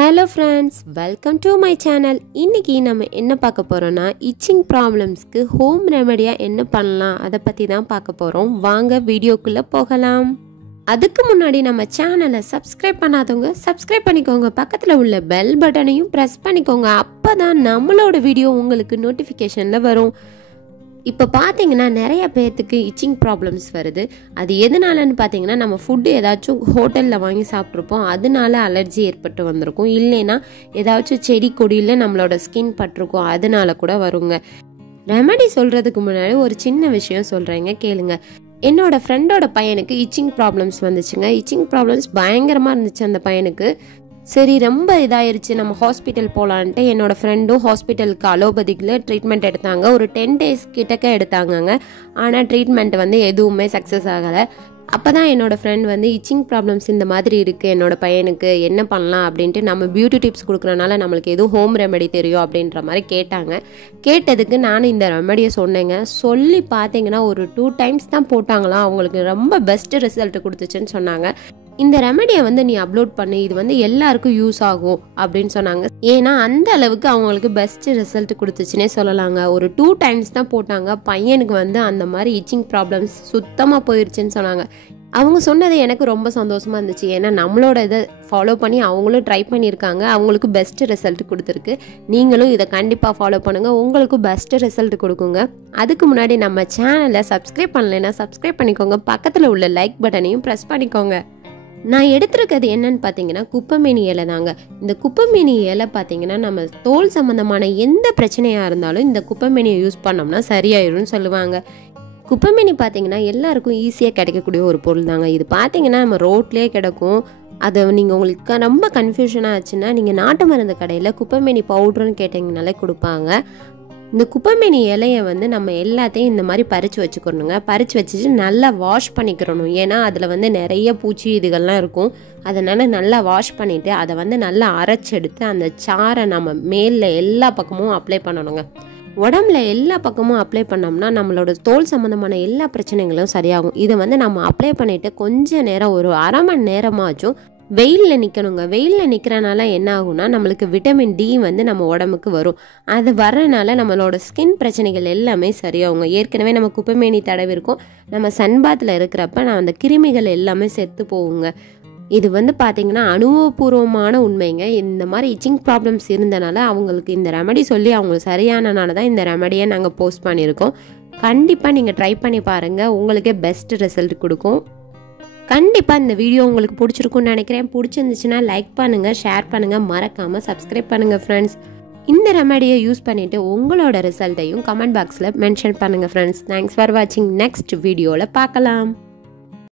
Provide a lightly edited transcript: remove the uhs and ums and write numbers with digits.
Hello friends, welcome to my channel. இன்னைக்கு நம்ம என்ன பார்க்க போறோம்னா itching problemsக்கு home remedy என்ன பண்ணலாம் அத பத்தி தான் பார்க்க போறோம். வாங்க வீடியோக்குள்ள போகலாம். அதுக்கு முன்னாடி நம்ம சேனலை சப்ஸ்கிரைப் பண்ணாதவங்க சப்ஸ்கிரைப் பண்ணிக்கோங்க. பக்கத்துல உள்ள பெல் பட்டனையும் பிரஸ் பண்ணிக்கோங்க. அப்பதான் நம்மளோட வீடியோ உங்களுக்கு நோட்டிஃபிகேஷன்ல வரும். இப்போ பார்த்தீங்கன்னா நிறைய பேர்த்துக்கு இச்சிங் ப்ராப்ளம்ஸ் வருது. அது எதனாலன்னு பார்த்தீங்கன்னா நம்ம ஃபுட்டு ஏதாச்சும் ஹோட்டலில் வாங்கி சாப்பிட்ருப்போம், அதனால அலர்ஜி ஏற்பட்டு வந்திருக்கும். இல்லைன்னா ஏதாச்சும் செடி கொடியில் நம்மளோட ஸ்கின் பட்டிருக்கும், அதனால கூட வருங்க. ரெமடி சொல்கிறதுக்கு முன்னாடி ஒரு சின்ன விஷயம் சொல்கிறேங்க, கேளுங்க. என்னோட ஃப்ரெண்டோட பையனுக்கு இச்சிங் ப்ராப்ளம்ஸ் வந்துச்சுங்க. இச்சிங் ப்ராப்ளம்ஸ் பயங்கரமாக இருந்துச்சு அந்த பையனுக்கு. சரி, ரொம்ப இதாயிருச்சு, நம்ம ஹாஸ்பிட்டல் போகலான்ட்டு என்னோட ஃப்ரெண்டும் ஹாஸ்பிட்டலுக்கு அலோபதிக்கில் ட்ரீட்மெண்ட் எடுத்தாங்க. ஒரு 10 days கிட்டக்க எடுத்தாங்கங்க. ஆனால் ட்ரீட்மெண்ட் எதுவுமே சக்ஸஸ் ஆகலை. அப்போ தான் என்னோடய ஃப்ரெண்ட் இச்சிங் ப்ராப்ளம்ஸ் இந்த மாதிரி இருக்குது என்னோடய பையனுக்கு, என்ன பண்ணலாம் அப்படின்ட்டு நம்ம பியூட்டி டிப்ஸ் கொடுக்குறனால நம்மளுக்கு எதுவும் ஹோம் ரெமெடி தெரியும் அப்படின்ற மாதிரி கேட்டாங்க. கேட்டதுக்கு நானும் இந்த ரெமெடியை சொன்னேங்க. சொல்லி பார்த்தீங்கன்னா ஒரு 2 times தான் போட்டாங்களாம், அவங்களுக்கு ரொம்ப பெஸ்ட்டு ரிசல்ட் கொடுத்துச்சுன்னு சொன்னாங்க. இந்த ரெமெடியை நீ அப்லோட் பண்ணு, இது எல்லாருக்கும் யூஸ் ஆகும் அப்படின்னு சொன்னாங்க. ஏன்னா அந்த அளவுக்கு அவங்களுக்கு பெஸ்ட் ரிசல்ட் கொடுத்துச்சுன்னே சொல்லலாங்க. ஒரு 2 times தான் போட்டாங்க. பையனுக்கு அந்த மாதிரி இச்சிங் ப்ராப்ளம்ஸ் சுத்தமாக போயிடுச்சுன்னு சொன்னாங்க. அவங்க சொன்னது எனக்கு ரொம்ப சந்தோஷமாக இருந்துச்சு. ஏன்னா நம்மளோட இதை ஃபாலோ பண்ணி அவங்களும் ட்ரை பண்ணியிருக்காங்க, அவங்களுக்கு பெஸ்ட் ரிசல்ட் கொடுத்துருக்கு. நீங்களும் இதை கண்டிப்பாக ஃபாலோ பண்ணுங்கள், உங்களுக்கு பெஸ்ட் ரிசல்ட் கொடுக்குங்க. அதுக்கு முன்னாடி நம்ம சேனலை சப்ஸ்கிரைப் பண்ணலைன்னா சப்ஸ்கிரைப் பண்ணிக்கோங்க. பக்கத்தில் உள்ள லைக் பட்டனையும் ப்ரெஸ் பண்ணிக்கோங்க. நான் எடுத்துருக்கிறது என்னன்னு பார்த்தீங்கன்னா குப்பைமேனி இலை தாங்க. இந்த குப்பைமேனி இலை பார்த்தீங்கன்னா நம்ம தோல் சம்மந்தமான எந்த பிரச்சனையாக இருந்தாலும் இந்த குப்பைமேனியை யூஸ் பண்ணோம்னா சரியாயிரும்னு சொல்லுவாங்க. குப்பைமேனி பார்த்தீங்கன்னா எல்லாருக்கும் ஈஸியாக கிடைக்கக்கூடிய ஒரு பொருள் தாங்க. இது பார்த்தீங்கன்னா நம்ம ரோட்லேயே கிடைக்கும். அதை நீங்கள் உங்களுக்கு ரொம்ப கன்ஃபியூஷனாக ஆச்சுன்னா நீங்கள் நாட்டு மருந்து கடையில் குப்பைமேனி பவுட்ருன்னு கேட்டிங்கனாலே கொடுப்பாங்க. இந்த குப்பைமேனி இலையை நம்ம எல்லாத்தையும் இந்த மாதிரி பறித்து வச்சுக்கணுங்க. பறித்து வச்சுட்டு நல்லா வாஷ் பண்ணிக்கிறணும். ஏன்னா அதில் நிறைய பூச்சி இதுகள்லாம் இருக்கும். அதனால் நல்லா வாஷ் பண்ணிவிட்டு அதை நல்லா அரைச்செடுத்து அந்த சாரை நம்ம மேலில் எல்லா பக்கமும் அப்ளை பண்ணணுங்க. உடம்புல எல்லா பக்கமும் அப்ளை பண்ணோம்னா நம்மளோட தோல் சம்மந்தமான எல்லா பிரச்சனைகளும் சரியாகும். இதை நம்ம அப்ளை பண்ணிவிட்டு கொஞ்ச நேரம் ஒரு அரை மணி நேரமாச்சும் வெயிலில் நிற்கணுங்க. வெயிலில் நிற்கிறனால என்ன ஆகும்னா நம்மளுக்கு விட்டமின் டி நம்ம உடம்புக்கு வரும். அது வர்றதுனால நம்மளோட ஸ்கின் பிரச்சனைகள் எல்லாமே சரியாகுங்க. ஏற்கனவே நம்ம குப்பைமேனி தடவி இருக்கோம், நம்ம சன்பாத்தில் இருக்கிறப்ப அந்த கிருமிகள் எல்லாமே செத்து போகுங்க. இது பார்த்தீங்கன்னா அனுபவபூர்வமான உண்மைங்க. இந்த மாதிரி இச்சிங் ப்ராப்ளம்ஸ் இருந்தனால அவங்களுக்கு இந்த ரெமடி சொல்லி அவங்களுக்கு சரியானனால தான் இந்த ரெமடியை நாங்கள் போஸ்ட் பண்ணியிருக்கோம். கண்டிப்பாக நீங்கள் ட்ரை பண்ணி பாருங்கள், உங்களுக்கே பெஸ்ட் ரிசல்ட் கொடுக்கும். கண்டிப்பாக இந்த வீடியோ உங்களுக்கு பிடிச்சிருக்குன்னு நினைக்கிறேன். பிடிச்சிருந்துச்சுன்னா லைக் பண்ணுங்கள், ஷேர் பண்ணுங்கள், மறக்காமல் சப்ஸ்கிரைப் பண்ணுங்கள் ஃப்ரெண்ட்ஸ். இந்த ரெமடியை யூஸ் பண்ணிவிட்டு உங்களோட ரிசல்ட்டையும் கமெண்ட் பாக்ஸில் மென்ஷன் பண்ணுங்கள் ஃப்ரெண்ட்ஸ். தேங்க்ஸ் ஃபார் வாட்சிங். நெக்ஸ்ட் வீடியோவில் பார்க்கலாம்.